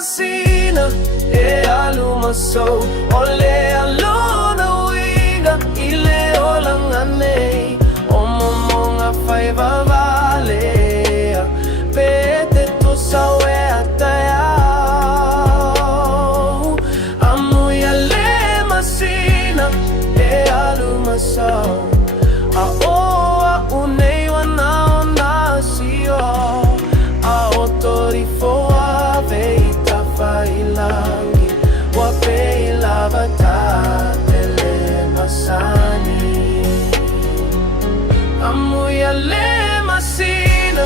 masina e alumaso ole alona wiga ile olangane omomonga faiva vale pete to sawe ataya amuya le masina e alumaso aoa uneiwa naona sio aotori foa veita failangi wapeila vatatele masani amuya le masina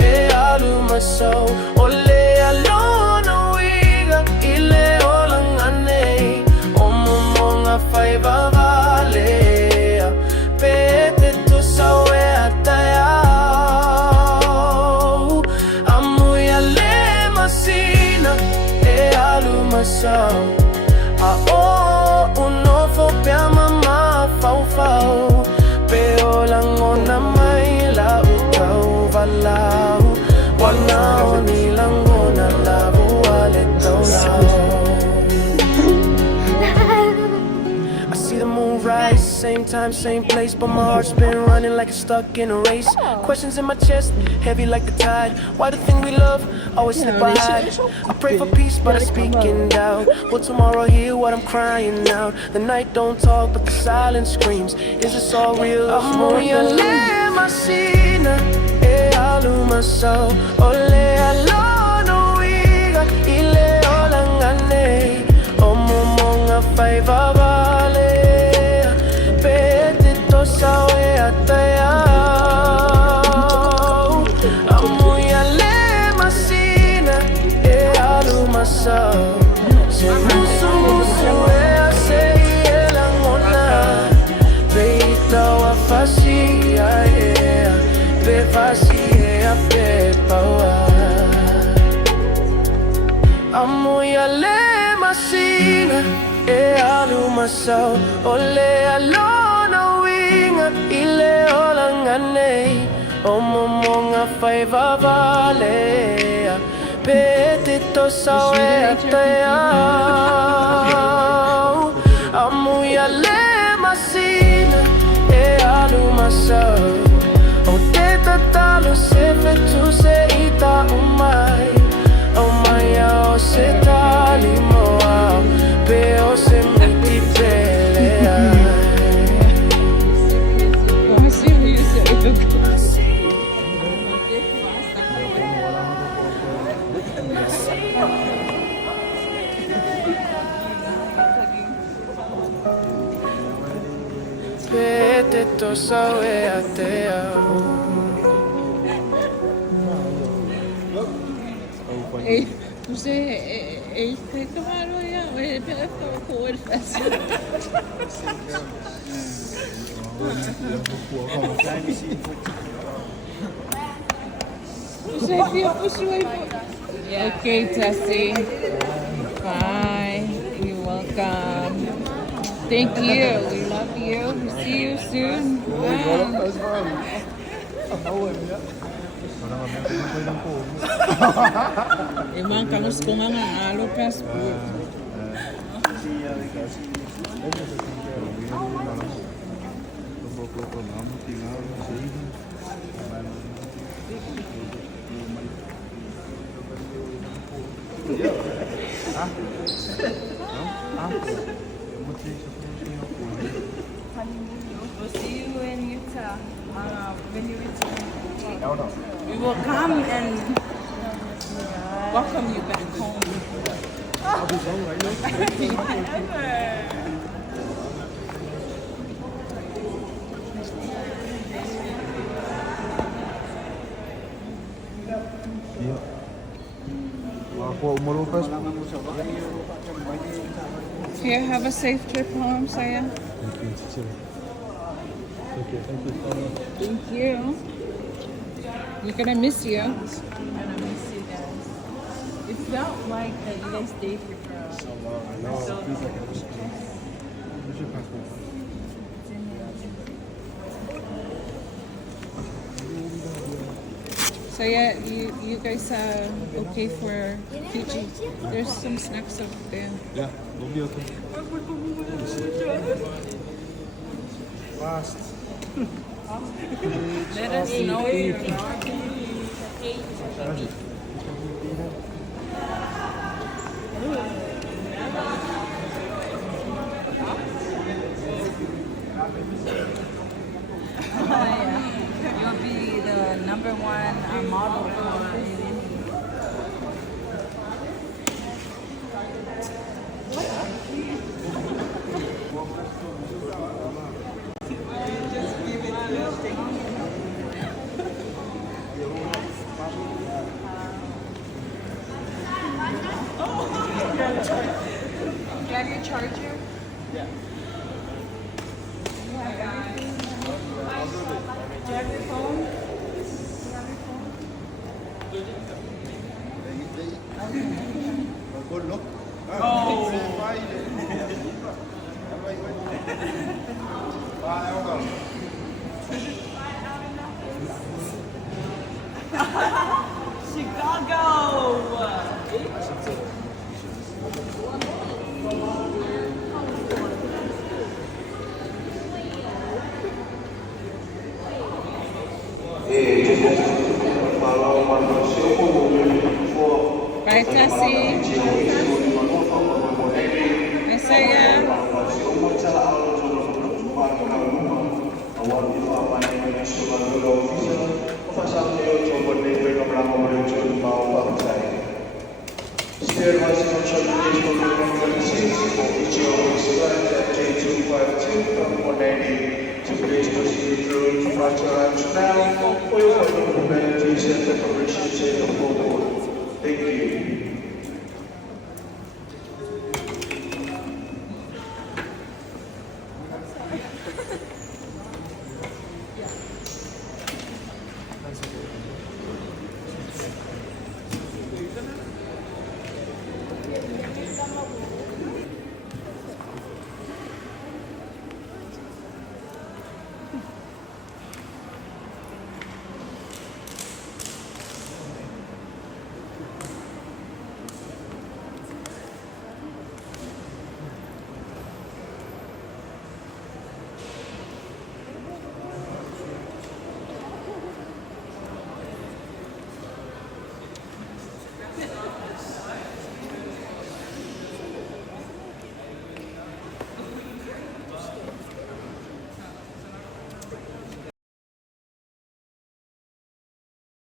e alumaso ole alona wiga ile olangane omomonga faiva valea pete to sawe ataya amuya le masina e alumaso ao unofo pia mama fau peolangona maila utau valau wanao nilangona lavu aletaulau I see the moon rise, same time, same place, but my heart's been running like it's stuck in a race. Questions in my chest, heavy like the tide. Why the thing we love always slip by? I pray for peace, but I speak in doubt. Will tomorrow hear what I'm crying out? The night don't talk, but the silence screams. Is this all real? Amuya le masina e alumaso ole alona wiga ile olangane omomonga faiva vale pete to sawe ataya amuya le masina e alumaso se musu e ase elangona peita wa fasia pe fasia pe pawa amuya le masina e alumaso ole alona winga ile olangane omomonga faiva valea pete to sawe ataya amuya le masina e alumaso o te tatalo se fetu se ita umai omaya o se talimoa peo se miti pelea Como serious pete to sawe atea Você tem que tomar olha pela cor Você viu Okay, Tasi. Bye. You're welcome. Thank you. We love you. We'll see you soon. Bye. Emang kamu sekolah nggak alo passport? We'll see you in Utah when you return. We will come and welcome you back home. Here, have a safe trip home, Saya. Thank you. We're gonna miss you. I'm gonna miss you guys. It felt like that you guys stayed here for so long. So yeah, you guys are okay for Fiji. There's some snacks up there. Yeah, we'll be okay. Fast. Let us know your You'll be the number one model for Do you have your charger? Yeah. Do you have everything? Do you have your phone? Good look. Bye, Tasi. Isaiah. Thank you.